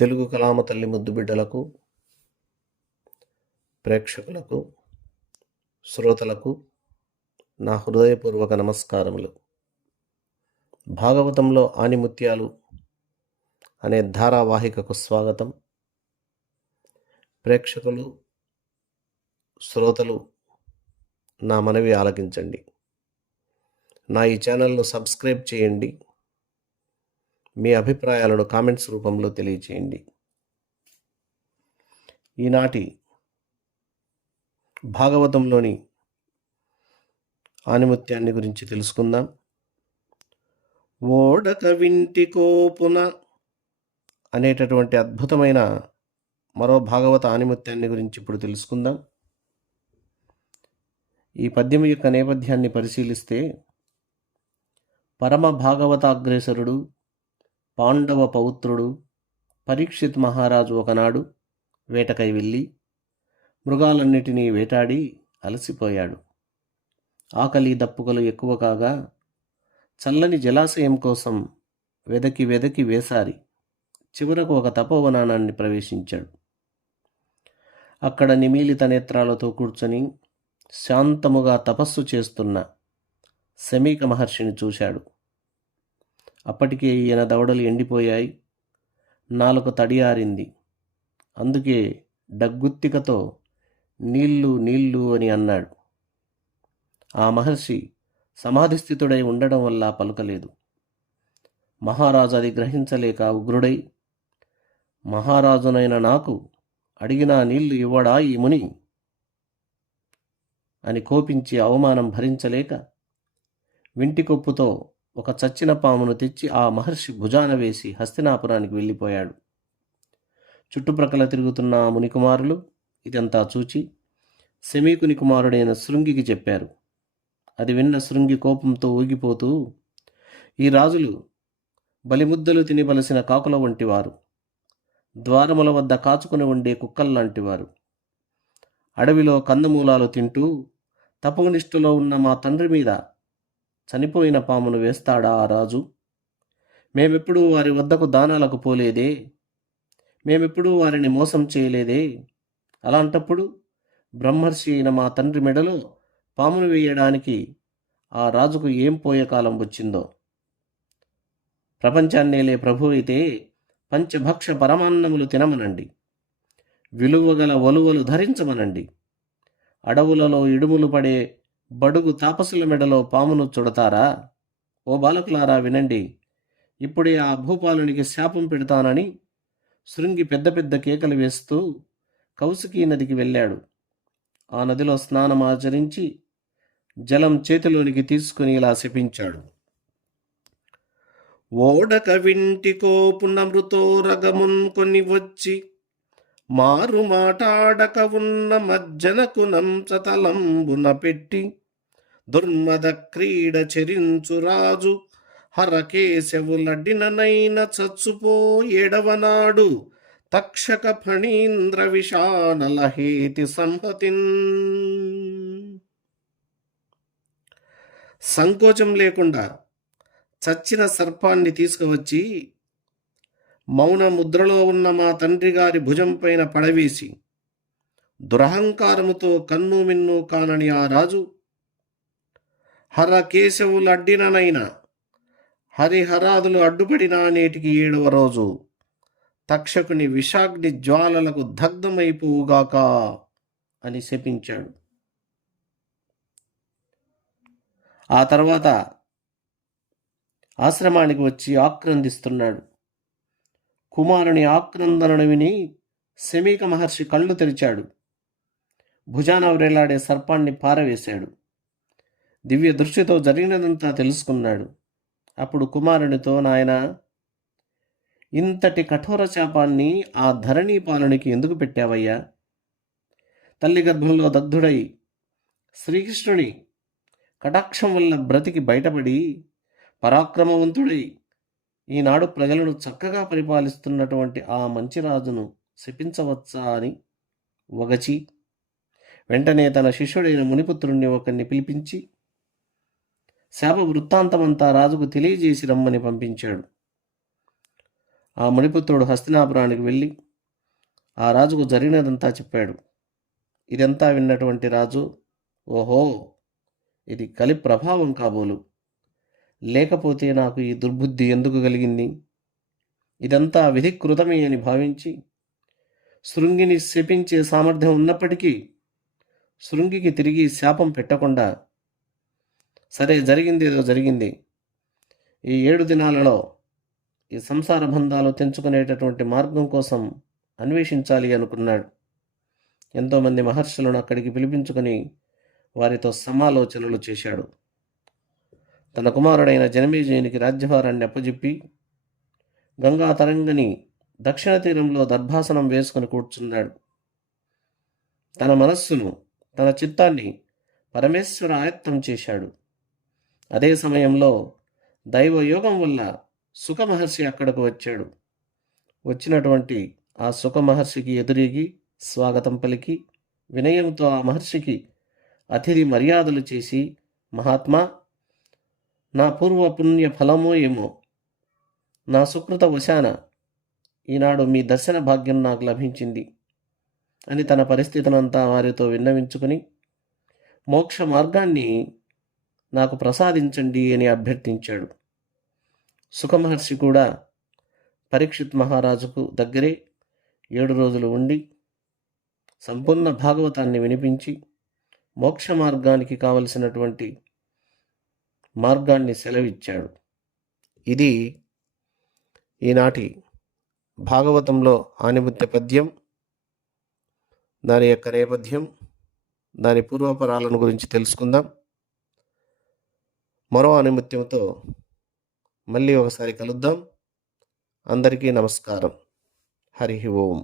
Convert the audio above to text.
తెలుగు కలామ తల్లి ముద్దు బిడ్డలకు ప్రేక్షకులకు శ్రోతలకు నా హృదయపూర్వక నమస్కారములు. భాగవతంలో ఆనిముత్యాలు అనే ధారావాహికకు స్వాగతం. ప్రేక్షకులు శ్రోతలు నా మనవి ఆలకించండి. నా ఈ ఛానల్ను సబ్స్క్రైబ్ చేయండి. మీ అభిప్రాయాలను కామెంట్స్ రూపంలో తెలియచేయండి. ఈనాటి భాగవతంలోని ఆనిముత్యాన్ని గురించి తెలుసుకుందాం. ఓడక వింటి కోపున అనేటటువంటి అద్భుతమైన మరో భాగవత ఆనిముత్యాన్ని గురించి ఇప్పుడు తెలుసుకుందాం. ఈ పద్యం యొక్క నేపథ్యాన్ని పరిశీలిస్తే పరమ భాగవతాగ్రేసరుడు పాండవ పౌత్రుడు పరీక్షిత్ మహారాజు ఒకనాడు వేటకై వెళ్ళి మృగాలన్నిటినీ వేటాడి అలసిపోయాడు. ఆకలి దప్పుకలు ఎక్కువ కాగా చల్లని జలాశయం కోసం వెదకి వెదకి వేసారి చివరకు ఒక తపోవనానాన్ని ప్రవేశించాడు. అక్కడ నిమీలిత నేత్రాలతో కూర్చొని శాంతముగా తపస్సు చేస్తున్న శమీక మహర్షిని చూశాడు. అప్పటికే ఈయన దవడలు ఎండిపోయాయి. నాలుక తడియారింది. అందుకే డగ్గుత్తికతో నీళ్ళు నీళ్ళు అని అన్నాడు. ఆ మహర్షి సమాధిస్థితుడై ఉండడం వల్ల పలుకలేదు. మహారాజు అది గ్రహించలేక ఉగ్రుడై మహారాజునైన నాకు అడిగినా నీళ్ళు ఇవ్వడా ఈ ముని అని కోపించి అవమానం భరించలేక వింటికొప్పుతో ఒక చచ్చిన పామును తెచ్చి ఆ మహర్షి భుజాన వేసి హస్తినాపురానికి వెళ్ళిపోయాడు. చుట్టుప్రక్కల తిరుగుతున్న ఆ మునికుమారులు ఇదంతా చూచి శమీకుని కుమారుడైన శృంగికి చెప్పారు. అది విన్న శృంగి కోపంతో ఊగిపోతూ ఈ రాజులు బలిముద్దలు తినవలసిన కాకుల వంటివారు. ద్వారముల వద్ద కాచుకుని ఉండే కుక్కల్లాంటివారు. అడవిలో కందమూలాలు తింటూ తపోనిష్ఠలో ఉన్న మా తండ్రి మీద చనిపోయిన పామును వేస్తాడా ఆ రాజు? మేమెప్పుడూ వారి వద్దకు దానాలకు పోలేదే? మేమెప్పుడూ వారిని మోసం చేయలేదే? అలాంటప్పుడు బ్రహ్మర్షి అయిన మా తండ్రి మెడలో పామును వేయడానికి ఆ రాజుకు ఏం పోయే కాలం వచ్చిందో? ప్రపంచాన్నేలే ప్రభు అయితే పంచభక్ష పరమాన్నములు తినమనండి. విలువగల ఒలువలు ధరించమనండి. అడవులలో ఇడుములు పడే బడుగు తాపసుల మెడలో పామును చుడతారా? ఓ బాలకులారా వినండి. ఇప్పుడే ఆ భూపాలునికి శాపం పెడతానని శృంగి పెద్ద పెద్ద కేకలు వేస్తూ కౌసుకీ నదికి వెళ్ళాడు. ఆ నదిలో స్నానం ఆచరించి జలం చేతిలోనికి తీసుకుని ఇలా శపించాడు. ఓడక వింటి కోపున రగమున్ కొని వచ్చి మారు మాటాడక ఉన్న మజ్జనకు నంసతలంబున పెట్టి దుర్మద క్రీడ చెరించు రాజు హరకేశవులడ్డిననైన చచ్చుపో ఎడవనాడు తక్షక ఫణీంద్ర విషానలహేతి సంహతిన్. సంకోచం లేకుండా చచ్చిన సర్పాన్ని తీసుకువచ్చి మౌన ముద్రలో ఉన్న మా తండ్రి గారి భుజంపైన పడవేసి దురహంకారముతో కన్ను మిన్ను కానని ఆ రాజు హర కేశవులడ్డిననైనా హరిహరాదులు అడ్డుపడిన నేటికి ఏడవ రోజు. తక్షకుని విషాగ్ని జ్వాలలకు దగ్ధమైపోవుగాక అని శపించాడు. ఆ తర్వాత ఆశ్రమానికి వచ్చి ఆక్రందిస్తున్నాడు. కుమారుని ఆక్రందనను విని శమీక మహర్షి కళ్ళు తెరిచాడు. భుజాన వ్రేలాడే సర్పాన్ని పారవేశాడు. దివ్య దృష్టితో జరిగినదంతా తెలుసుకున్నాడు. అప్పుడు కుమారునితో నాయన ఇంతటి కఠోర శాపాన్ని ఆ ధరణీ పాలనికి ఎందుకు పెట్టావయ్యా? తల్లి గర్భంలో దగ్ధుడై శ్రీకృష్ణుడి కటాక్షం వల్ల బ్రతికి బయటపడి పరాక్రమవంతుడై ఈనాడు ప్రజలను చక్కగా పరిపాలిస్తున్నటువంటి ఆ మంచి రాజును శపించవచ్చా అని వగచి వెంటనే తన శిష్యుడైన మునిపుత్రుణ్ణి ఒకరిని పిలిపించి శాప వృత్తాంతమంతా రాజుకు తెలియజేసి రమ్మని పంపించాడు. ఆ మణిపుత్రుడు హస్తినాపురానికి వెళ్ళి ఆ రాజుకు జరిగినదంతా చెప్పాడు. ఇదంతా విన్నటువంటి రాజు ఓహో ఇది కలి ప్రభావం కాబోలు. లేకపోతే నాకు ఈ దుర్బుద్ధి ఎందుకు కలిగింది? ఇదంతా విధికృతమే అని భావించి శృంగిని శపించే సామర్థ్యం ఉన్నప్పటికీ శృంగికి తిరిగి శాపం పెట్టకుండా సరే జరిగింది ఏదో జరిగింది. ఈ ఏడు దినాలలో ఈ సంసార బంధాలు తెంచుకునేటటువంటి మార్గం కోసం అన్వేషించాలి అనుకున్నాడు. ఎంతోమంది మహర్షులను అక్కడికి పిలిపించుకొని వారితో సమాలోచనలు చేశాడు. తన కుమారుడైన జనమేజయునికి రాజ్యభారాన్ని అప్పజెప్పి గంగా తరంగని దక్షిణ తీరంలో దర్భాసనం వేసుకుని కూర్చున్నాడు. తన మనస్సును తన చిత్తాన్ని పరమేశ్వర ఆయత్తం చేశాడు. అదే సమయంలో దైవయోగం వల్ల సుఖ మహర్షి అక్కడకు వచ్చాడు. వచ్చినటువంటి ఆ సుఖ మహర్షికి ఎదురిగి స్వాగతం పలికి వినయంతో ఆ మహర్షికి అతిథి మర్యాదలు చేసి మహాత్మా నా పూర్వ పుణ్య ఫలమో ఏమో? నా సుకృత వశాన ఈనాడు మీ దర్శన భాగ్యం నాకు లభించింది అని తన పరిస్థితినంతా వారితో విన్నవించుకుని మోక్ష మార్గాన్ని నాకు ప్రసాదించండి అని అభ్యర్థించాడు. సుఖమహర్షి కూడా పరీక్షిత్ మహారాజుకు దగ్గరే ఏడు రోజులు ఉండి సంపూర్ణ భాగవతాన్ని వినిపించి మోక్ష మార్గానికి కావలసినటువంటి మార్గాన్ని సెలవిచ్చాడు. ఇది ఈనాటి భాగవతంలో ఆనిముత్య పద్యం దాని యొక్క నేపథ్యం దాని పూర్వపరాలను గురించి తెలుసుకుందాం. మరో ఆనిముత్యంతో మళ్ళీ ఒకసారి కలుద్దాం. అందరికీ నమస్కారం. హరి ఓం.